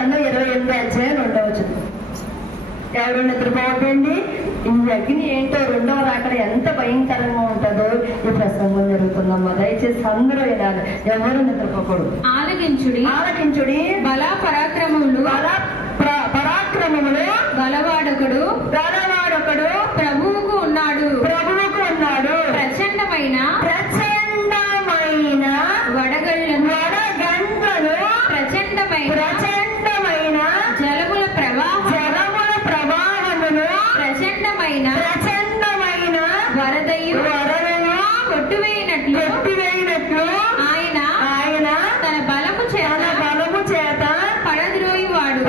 గ్రంథం 28వ అధ్యాయం 2వ వచనం. ఎవరు నిద్రపోవటండి? ఈ అగ్ని ఏంటో రెండవ రాకడ ఎంత భయంకరంగా ఉంటుందో ఈ ప్రసంగం జరుగుతుందమ్మా. దయచేసి అందరూ వినాలి, ఎవరు నిద్రపోకూడదు. ఆలకించుడి పరాక్రమములు గలవాడొకడు ప్రభువుకు ఉన్నాడు ప్రచండమైన వడగండ్లను ప్రచండమైన జలముల ప్రవాహమును ప్రచండమైన వరదయు కొట్టివేయినట్లు ఆయన తన బలము చేత పడద్రోయువాడు.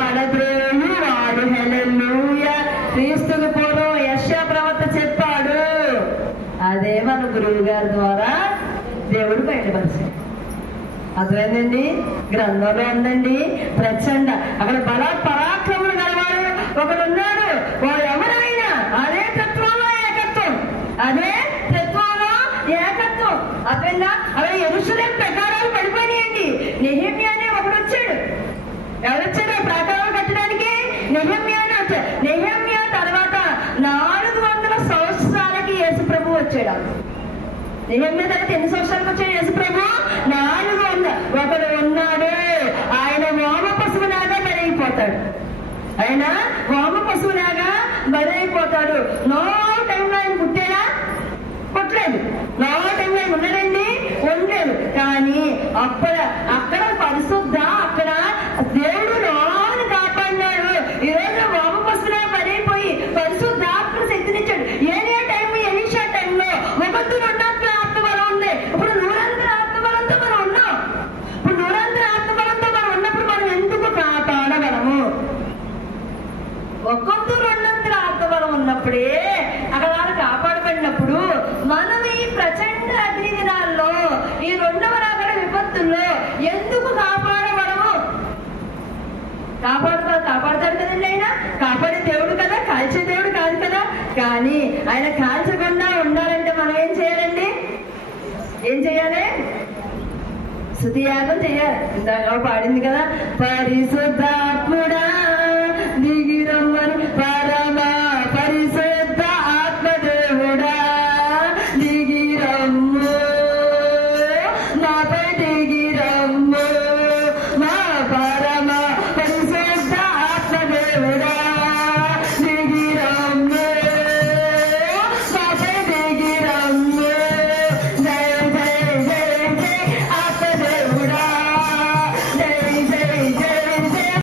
హల్లెలూయా. క్రీస్తుకు పూర్వం యెషయా ప్రవక్త చెప్పాడు, అదే మన గురువు గారి ద్వారా దేవుడు బయటపరిచాడు. అర్థమైందండి? గ్రంథంలో ఉందండి. ప్రచండ అక్కడ పరాక్రములు గలవాడు ఒకడు ఉన్నాడు. వాడు ఎవరైనా అదే తత్వంలో ఏకత్వం, అర్థమైందా? అవి యెరూషలేము ప్రకారాలు పడిపోయినాయండి. నెహెమ్యా అనే ఒకడు వచ్చాడు. ఎవరొచ్చాడు ప్రాకారాలు కట్టడానికి? నెహెమ్యా అని వచ్చాడు. నెహెమ్యా తర్వాత 400 సంవత్సరాలకి యేసు ప్రభు వచ్చాడు. నెహెమ్యా తర్వాత ఎన్ని సంవత్సరాలకు వచ్చాడు యేసు ప్రభు? 400. ఒకడు ఉన్నాడు, ఆయన వామ పశువులాగా బలైపోతాడు. నో టైంలో ఆయన పుట్టాడా? పుట్టలేదు. నో టైంలో ఆయన ఉన్నాడండి? ఉండలేదు. కానీ అక్కడ పరిశుద్ధ, అక్కడ దేవుడు నోను కాపాడినాడు. ఈరోజు వామ పశువులాగా బలైపోయి పరిశుద్ధాత్మ శక్తినిచ్చాడు. ఏలియా టైం, ఎలీషా టైంలో ఒకటి ఉన్నట్లు ఆత్మబలం ఉంది. ఇప్పుడు 100 ఆత్మబలంతో మనం ఉన్నాం. ఇప్పుడు 100 ఆత్మబలంతో మనం ఉన్నప్పుడు మనం ఎందుకు కాపాడగలము? ఒక్కొక్క 200 ఆత్మబలం ఉన్నప్పుడే అక్కడ వాళ్ళు కాపాడబడినప్పుడు మనం ఈ ప్రచండ అగ్ని దినాల్లో, ఈ 2వ రాకడ విపత్తుల్లో ఎందుకు కాపాడబడము? కాపాడతాడు కదండి. ఆయన కాపాడే దేవుడు కదా, కాల్చే దేవుడు కాదు కదా. కానీ ఆయన కాల్చకుండా ఉండాలంటే మనం ఏం చేయాలండి? ఏం చేయాలి? స్తుతియాగం చేయాలి. ఇందాక పాడింది కదా, పరిశుద్ధ